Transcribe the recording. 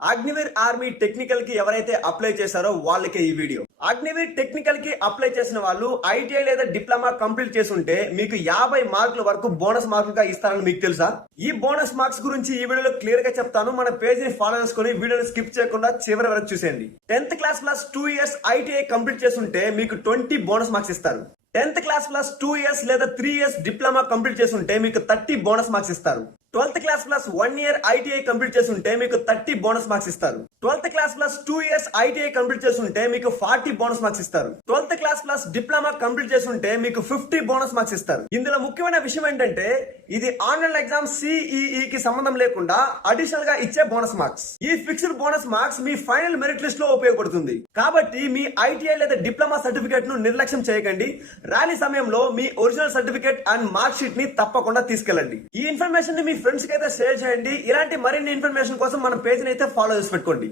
Agniveer army technical కి ఎవరైతే apply చేశారో వాళ్ళకే ఈ వీడియో. అగ్నివీర్ టెక్నికల్ కి అప్లై చేసిన వాళ్ళు ఐటీఐ లేదా డిప్లొమా కంప్లీట్ చేసి ఉంటే మీకు 50 మార్కుల వరకు బోనస్ మార్కులుగా ఇస్తారని మీకు తెలుసా? ఈ బోనస్ మార్క్స్ గురించి ఈ వీడియోలో క్లియర్ గా చెప్తాను. మన పేజ్ ని ఫాలో చేసుకుని వీడియోని స్కిప్ చేయకుండా చివరి వరకు చూసేయండి. 10th class plus 2 years ITI complete చేసి ఉంటే మీకు 20 బోనస్ మార్క్స్ ఇస్తారు. 10th క్లాస్ ప్లస్ 2 ఇయర్స్ లేదా 3 ఇయర్స్ డిప్లొమా కంప్లీట్ చేసి ఉంటే మీకు 30 బోనస్ మార్క్స్ ఇస్తారు. 12th class plus 1 year ITI complete చేసి ఉంటే మీకు 30 బోనస్ మార్క్స్ ఇస్తారు. 12th class plus 2 years ITI complete చేసి ఉంటే మీకు 40 బోనస్ మార్క్స్ ఇస్తారు. 12th class plus diploma complete చేసి ఉంటే మీకు 50 బోనస్ మార్క్స్ ఇస్తారు. ఇందులో ముఖ్యమైన విషయం ఏంటంటే ఇది ఆన్లైన్ ఎగ్జామ్ సిఈఈ కి సంబంధం లేకుండా అడిషనల్ గా ఇచ్చే బోనస్ మార్క్స్. ఈ ఫిక్స్డ్ బోనస్ మార్క్స్ మీ ఫైనల్ మెరిట్ లిస్ట్ లో ఉపయోగపడుతుంది. కాబట్టి మీ ఐటీఐ లేదా డిప్లొమా సర్టిఫికేట్ ను నిర్లక్ష్యం చేయకండి. ర్యాలీ సమయంలో మీ original certificate and mark sheet ని తప్పకుండా తీసుకెళ్ళండి. ఈ ఇన్ఫర్మేషన్ ని మీ ఫ్రెండ్స్ కి అయితే షేర్ చేయండి. ఇలాంటి మరిన్ని ఇన్ఫర్మేషన్ కోసం మన పేజ్ ని అయితే ఫాలో చేసి పెట్టుకోండి.